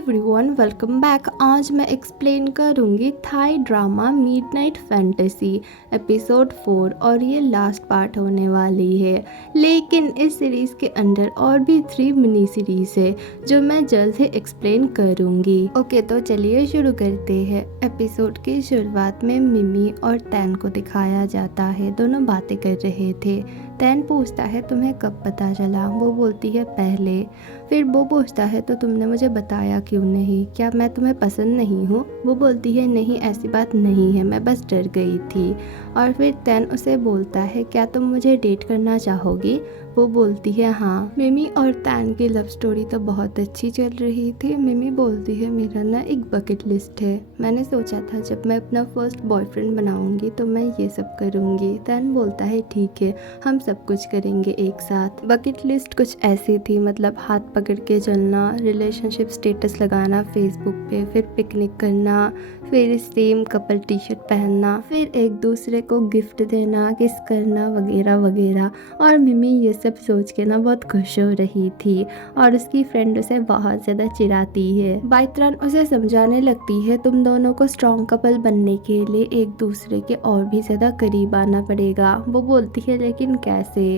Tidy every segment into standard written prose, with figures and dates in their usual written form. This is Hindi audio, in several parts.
Everyone, welcome back. आज मैं एक्सप्लेन करूंगी Thai drama midnight fantasy episode 4 और ये लास्ट पार्ट होने वाली है। लेकिन इस सीरीज़ के अंदर और भी 3 मिनी सीरीज़ है जो मैं जल्द ही एक्सप्लेन करूंगी। ओके, तो चलिए शुरू करते हैं। एपिसोड की शुरुआत में मिमी और तैन को दिखाया जाता है। दोनों बातें कर रहे थे। तैन पूछता है तुम्हें कब पता चला? वो बोलती है पहले। फिर वो पूछता है तो तुमने मुझे बताया क्यों नहीं? क्या मैं तुम्हें पसंद नहीं हूँ? वो बोलती है नहीं, ऐसी बात नहीं है, मैं बस डर गई थी। और फिर तैन उसे बोलता है क्या तुम मुझे डेट करना चाहोगी? वो बोलती है हाँ। मिमी और तैन की लव स्टोरी तो बहुत अच्छी चल रही थी। मिमी बोलती है मेरा ना एक बकेट लिस्ट है, मैंने सोचा था जब मैं अपना फर्स्ट बॉयफ्रेंड बनाऊंगी तो मैं ये सब करूंगी। तैन बोलता है ठीक है, हम सब कुछ करेंगे एक साथ। बकेट लिस्ट कुछ ऐसी थी, मतलब हाथ पकड़ के चलना, रिलेशनशिप स्टेटस लगाना फेसबुक पे, फिर पिकनिक करना, फिर सेम कपल टी शर्ट पहनना, फिर एक दूसरे को गिफ्ट देना, किस करना वगैरह वगैरह। और मिमी ये सब सोच के ना बहुत खुश हो रही थी और उसकी फ्रेंड उसे बहुत ज़्यादा चिढ़ाती है। बाइत्रान उसे समझाने लगती है तुम दोनों को स्ट्रॉन्ग कपल बनने के लिए एक दूसरे के और भी ज़्यादा करीब आना पड़ेगा। वो बोलती है लेकिन कैसे?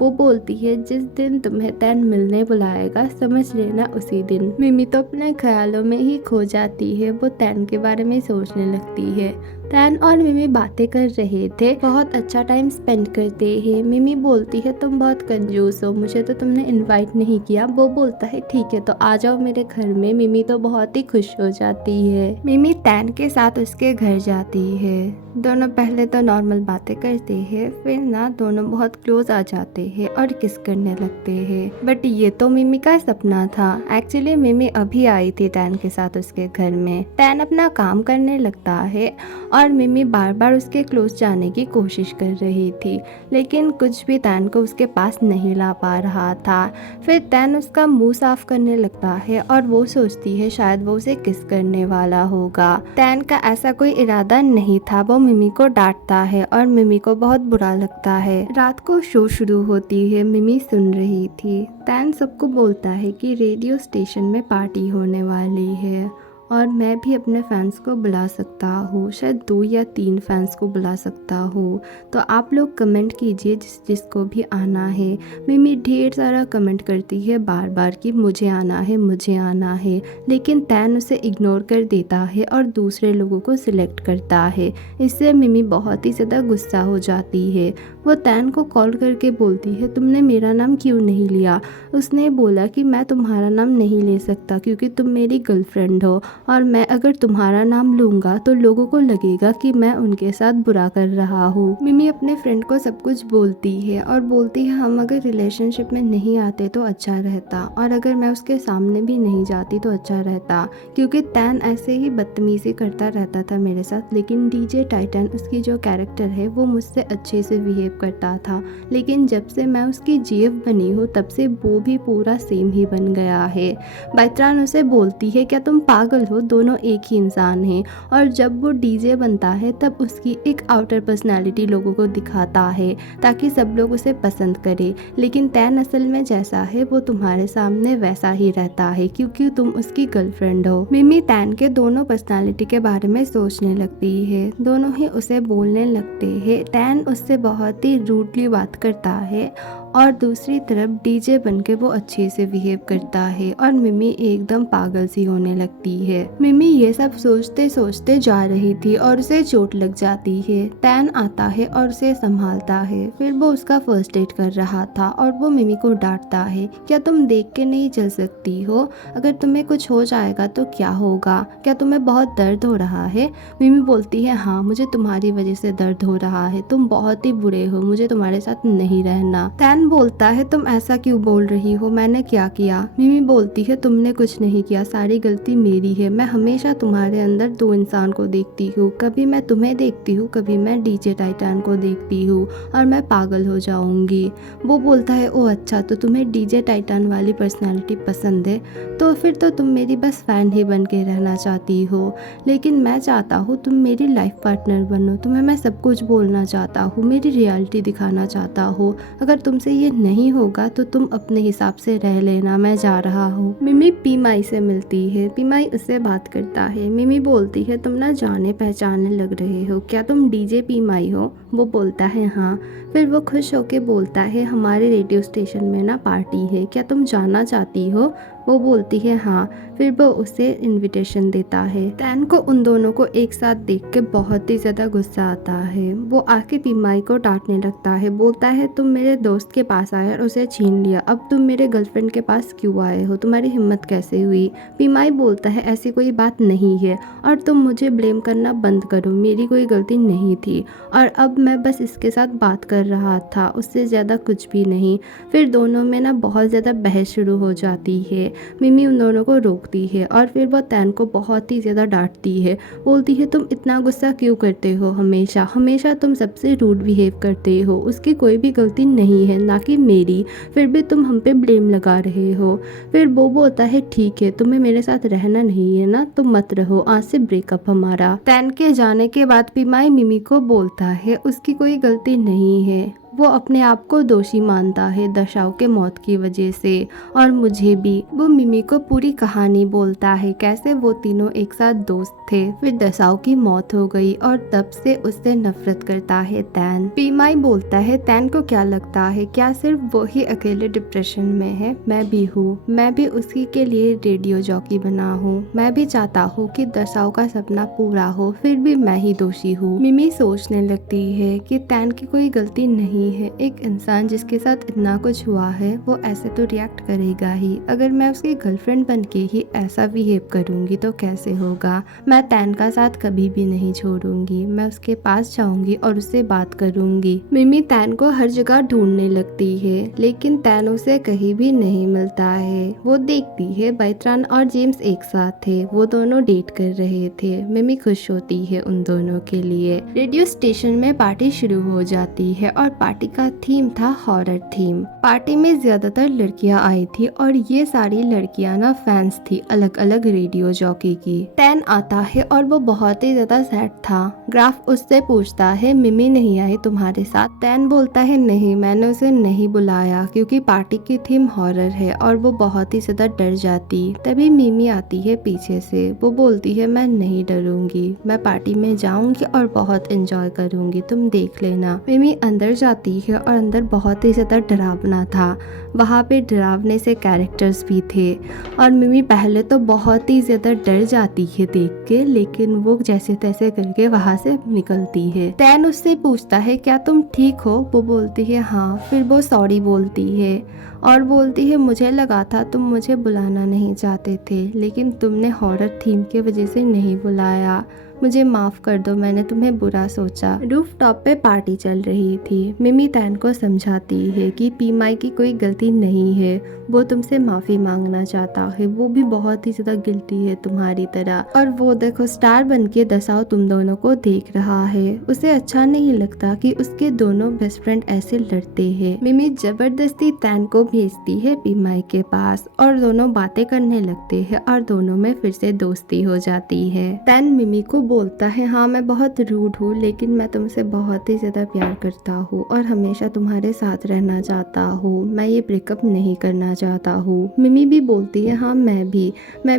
वो बोलती है जिस दिन तुम्हें तैन मिलने बुलाएगा समझ लेना उसी दिन। मिमी तो अपने ख्यालों में ही खो जाती है। वो तैन के बारे में सोचने लगती है। तैन और मिमी बातें कर रहे थे, बहुत अच्छा टाइम स्पेंड करते हैं। मिमी बोलती है तुम बहुत कंजूस हो, मुझे तो तुमने इनवाइट नहीं किया। वो बोलता है ठीक है तो आ जाओ मेरे घर में। मिमी तो बहुत ही खुश हो जाती है। मिमी तैन के साथ उसके घर जाती है। दोनों पहले तो नॉर्मल बातें करते हैं, फिर ना दोनों बहुत क्लोज आ जाते हैं और किस करने लगते हैं। बट ये तो मिमी का सपना था। एक्चुअली मिमी अभी आई थी तैन के साथ उसके घर में। तैन अपना काम करने लगता है और मिमी बार बार उसके क्लोज जाने की कोशिश कर रही थी, लेकिन कुछ भी तैन को उसके पास नहीं ला पा रहा था। फिर तैन उसका मुंह साफ करने लगता है और वो सोचती है शायद वो उसे किस करने वाला होगा। तैन का ऐसा कोई इरादा नहीं था। वो मिमी को डांटता है और मिमी को बहुत बुरा लगता है। रात को शो शुरू होती है। मिमी सुन रही थी। तैन सबको बोलता है कि रेडियो स्टेशन में पार्टी होने वाली है और मैं भी अपने फैंस को बुला सकता हूँ, शायद 2 या 3 फैंस को बुला सकता हूँ। तो आप लोग कमेंट कीजिए जिसको भी आना है। मिमी ढेर सारा कमेंट करती है बार बार कि मुझे आना है, मुझे आना है, लेकिन तैन उसे इग्नोर कर देता है और दूसरे लोगों को सिलेक्ट करता है। इससे मिमी बहुत ही ज़्यादा गुस्सा हो जाती है। वो तैन को कॉल करके बोलती है तुमने मेरा नाम क्यों नहीं लिया? उसने बोला कि मैं तुम्हारा नाम नहीं ले सकता क्योंकि तुम मेरी गर्लफ्रेंड हो और मैं अगर तुम्हारा नाम लूँगा तो लोगों को लगेगा कि मैं उनके साथ बुरा कर रहा हूँ। मिमी अपने फ्रेंड को सब कुछ बोलती है और बोलती है हम अगर रिलेशनशिप में नहीं आते तो अच्छा रहता और अगर मैं उसके सामने भी नहीं जाती तो अच्छा रहता, क्योंकि तैन ऐसे ही बदतमीजी करता रहता था मेरे साथ। लेकिन डीजे टाइटन उसकी जो कैरेक्टर है वो मुझसे अच्छे से बिहेव करता था, लेकिन जब से मैं उसकी जीएफ बनी हूँ तब से वो भी पूरा सेम ही बन गया है। बाइत्रान उसे बोलती है क्या तुम पागल हो? दोनों एक ही इंसान हैं। और जब वो डीजे बनता है तब उसकी एक आउटर पर्सनालिटी लोगों को दिखाता है ताकि सब लोग उसे पसंद करें, लेकिन तैन असल में जैसा है वो तुम्हारे सामने वैसा ही रहता है क्योंकि तुम उसकी गर्लफ्रेंड हो। मिमी तैन के दोनों पर्सनालिटी के बारे में सोचने लगती है। दोनों ही उसे बोलने लगते हैं। तैन उससे बहुत ही रूडली बात करता है और दूसरी तरफ डीजे बनके वो अच्छे से बिहेव करता है और मिमी एकदम पागल सी होने लगती है। मिमी ये सब सोचते सोचते जा रही थी और उसे चोट लग जाती है। तैन आता है और उसे संभालता है। फिर वो उसका फर्स्ट डेट कर रहा था और वो मिमी को डांटता है क्या तुम देख के नहीं चल सकती हो? अगर तुम्हें कुछ हो जाएगा तो क्या होगा? क्या तुम्हें बहुत दर्द हो रहा है? मिमी बोलती है हाँ, मुझे तुम्हारी वजह से दर्द हो रहा है, तुम बहुत ही बुरे हो, मुझे तुम्हारे साथ नहीं रहना। तैन बोलता है तुम ऐसा क्यों बोल रही हो, मैंने क्या किया? मिमी बोलती है तुमने कुछ नहीं किया, सारी गलती मेरी है। मैं हमेशा तुम्हारे अंदर 2 इंसान को देखती हूँ, कभी मैं तुम्हें देखती हूँ, कभी मैं डीजे टाइटन को देखती हूँ और मैं पागल हो जाऊंगी। वो बोलता है ओ अच्छा, तो तुम्हें डीजे टाइटन वाली पर्सनालिटी पसंद है, तो फिर तो तुम मेरी बस फैन ही बन के रहना चाहती हो, लेकिन मैं चाहता हूँ तुम मेरी लाइफ पार्टनर बनो। तुम्हें मैं सब कुछ बोलना चाहता हूँ, मेरी रियलिटी दिखाना चाहता हूँ। अगर तुमसे तुमसे ये नहीं होगा तो तुम अपने हिसाब से रह लेना, मैं जा रहा हूँ। मिमी पीमाई से मिलती है। पीमाई उससे बात करता है। मिमी बोलती है तुम ना जाने पहचानने लग रहे हो, क्या तुम डीजे पीमाई हो? वो बोलता है हाँ। फिर वो खुश होके बोलता है हमारे रेडियो स्टेशन में ना पार्टी है, क्या तुम जाना चाहती हो? वो बोलती है हाँ। फिर वो उसे इनविटेशन देता है। तैन को उन दोनों को एक साथ देख के बहुत ही ज़्यादा गुस्सा आता है। वो आके पीमाई को डांटने लगता है, बोलता है तुम मेरे दोस्त के पास आए और उसे छीन लिया, अब तुम मेरे गर्लफ्रेंड के पास क्यों आए हो, तुम्हारी हिम्मत कैसे हुई? पीमाई बोलता है ऐसी कोई बात नहीं है और तुम मुझे ब्लेम करना बंद करो, मेरी कोई गलती नहीं थी और अब मैं बस इसके साथ बात कर रहा था, उससे ज़्यादा कुछ भी नहीं। फिर दोनों में ना बहुत ज़्यादा बहस शुरू हो जाती है। मिमी उन दोनों को रोकती है और फिर वो तैन को बहुत ही ज़्यादा डांटती है, बोलती है तुम इतना गुस्सा क्यों करते हो, हमेशा हमेशा तुम सबसे रूड बिहेव करते हो, उसकी कोई भी गलती नहीं है ना कि मेरी, फिर भी तुम हम पे ब्लेम लगा रहे हो। फिर वो बोलता है ठीक है तुम्हें मेरे साथ रहना नहीं है ना, तुम मत रहो, आज से ब्रेकअप हमारा। तैन के जाने के बाद पीमाई मिमी को बोलता है उसकी कोई गलती नहीं है, वो अपने आप को दोषी मानता है दशाओं के मौत की वजह से और मुझे भी। वो मिमी को पूरी कहानी बोलता है कैसे वो तीनों एक साथ दोस्त थे, फिर दशाओं की मौत हो गई और तब से उससे नफरत करता है तैन। पीमाई बोलता है तैन को क्या लगता है क्या सिर्फ वो ही अकेले डिप्रेशन में है? मैं भी हूँ, मैं भी उसी के लिए रेडियो जॉकी बना हूँ, मैं भी चाहता हूँ कि दशाओं का सपना पूरा हो, फिर भी मैं ही दोषी हूँ। मिमी सोचने लगती है कि तैन की कोई गलती नहीं है, एक इंसान जिसके साथ इतना कुछ हुआ है वो ऐसे तो रिएक्ट करेगा ही, अगर मैं उसकी गर्लफ्रेंड बनके ही ऐसा बिहेव करूंगी तो कैसे होगा? मैं तैन का साथ कभी भी नहीं छोड़ूंगी, मैं उसके पास जाऊंगी और उससे बात करूंगी। मिमी तैन को हर जगह ढूंढने लगती है लेकिन तैन उसे कहीं भी नहीं मिलता है। वो देखती है बैत्रान और जेम्स एक साथ थे, वो दोनों डेट कर रहे थे। मिमी खुश होती है उन दोनों के लिए। रेडियो स्टेशन में पार्टी शुरू हो जाती है और पार्टी का थीम था हॉरर थीम। पार्टी में ज्यादातर लड़कियां आई थी और ये सारी लड़कियां ना फैंस थी अलग अलग रेडियो जॉकी की। तैन आता है और वो बहुत ही ज्यादा सैड था। ग्राफ उससे पूछता है मिमी नहीं आई तुम्हारे साथ? तैन बोलता है नहीं, मैंने उसे नहीं बुलाया क्योंकि पार्टी की थीम हॉरर है और वो बहुत ही ज्यादा डर जाती। तभी मिमी आती है पीछे से, वो बोलती है मैं नहीं डरूंगी, मैं पार्टी में जाऊंगी और बहुत एंजॉय करूंगी, तुम देख लेना। मिमी अंदर जाती है और अंदर बहुत ही ज़्यादा डरावना था, वहाँ पे डरावने से कैरेक्टर्स भी थे और मिमी पहले तो बहुत ही ज़्यादा डर जाती है देख के, लेकिन वो जैसे तैसे करके वहाँ से निकलती है। तैन उससे पूछता है क्या तुम ठीक हो? वो बोलती है हाँ। फिर वो सॉरी बोलती है और बोलती है मुझे लगा था तुम मुझे बुलाना नहीं चाहते थे, लेकिन तुमने हॉरर थीम की वजह से नहीं बुलाया, मुझे माफ़ कर दो, मैंने तुम्हें बुरा सोचा। रूफ टॉप पे पार्टी चल रही थी। मिमी तैन को समझाती है कि पीमाई की कोई गलती नहीं है, वो तुमसे माफ़ी मांगना चाहता है, वो भी बहुत ही ज़्यादा गिल्टी है तुम्हारी तरह। और वो देखो स्टार बनके दसाओ तुम दोनों को देख रहा है, उसे अच्छा नहीं लगता कि उसके दोनों बेस्ट फ्रेंड ऐसे लड़ते हैं। मिमी ज़बरदस्ती तैन को भेजती है पीमाई के पास और दोनों बातें करने लगते हैं और दोनों में फिर से दोस्ती हो जाती है। तैन मिमी को बोलता है हाँ मैं बहुत रूड हूँ लेकिन मैं तुमसे बहुत ही ज़्यादा प्यार करता हूँ और हमेशा तुम्हारे साथ रहना चाहता हूँ, मैं ये ब्रेकअप नहीं करना चाहता हूँ। मिमी भी बोलती है हाँ मैं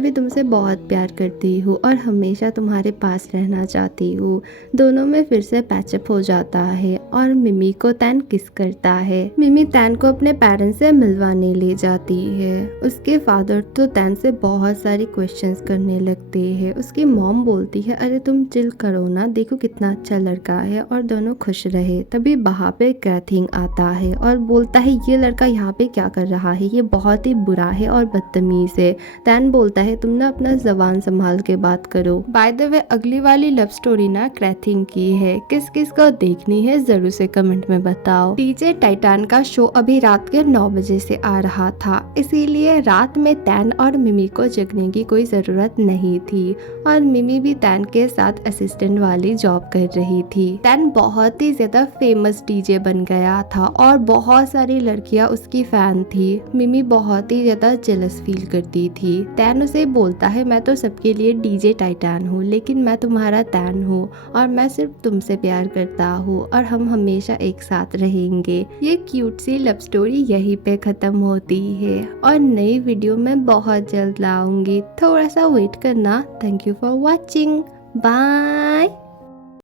भी तुमसे बहुत प्यार करती हूँ और हमेशा तुम्हारे पास रहना चाहती हूँ। दोनों में फिर से पैचअप हो जाता है और मिमी को तैन किस करता है। मिमी तैन को अपने पेरेंट्स से मिलवाने ले जाती है। उसके फादर तो तैन से बहुत सारी क्वेश्चंस करने लगते हैं। उसकी मॉम बोलती है अरे तुम चिल करो ना, देखो कितना अच्छा लड़का है और दोनों खुश रहे। तभी वहाँ पे कैथिंग आता है और बोलता है ये लड़का यहाँ पे क्या कर रहा है, ये बहुत ही बुरा है और बदतमीज है। तैन बोलता है तुम ना अपना जबान संभाल के बात करो। बाय द वे अगली वाली लव स्टोरी ना कैथिंग की है, किस किस को देखनी है जरूर से कमेंट में बताओ। डीजे टाइटान का शो अभी रात के 9 बजे वजह से आ रहा था, इसीलिए रात में तैन और मिमी को जगने की कोई ज़रूरत नहीं थी और मिमी भी तैन के साथ असिस्टेंट वाली जॉब कर रही थी। तैन बहुत ही ज़्यादा फेमस डीजे बन गया था और बहुत सारी लड़कियां उसकी फ़ैन थी। मिमी बहुत ही ज़्यादा जेलस फील करती थी। तैन उसे बोलता है, मैं तो सबके लिए डीजे टाइटैन हूँ, लेकिन मैं तुम्हारा तैन हूँ और मैं सिर्फ तुमसे प्यार करता हूँ और हम हमेशा एक साथ रहेंगे। ये क्यूट सी लव स्टोरी यहीं पे ख़त्म होती है और नई वीडियो मैं बहुत जल्द लाऊंगी, थोड़ा सा वेट करना। Thank you for watching, bye.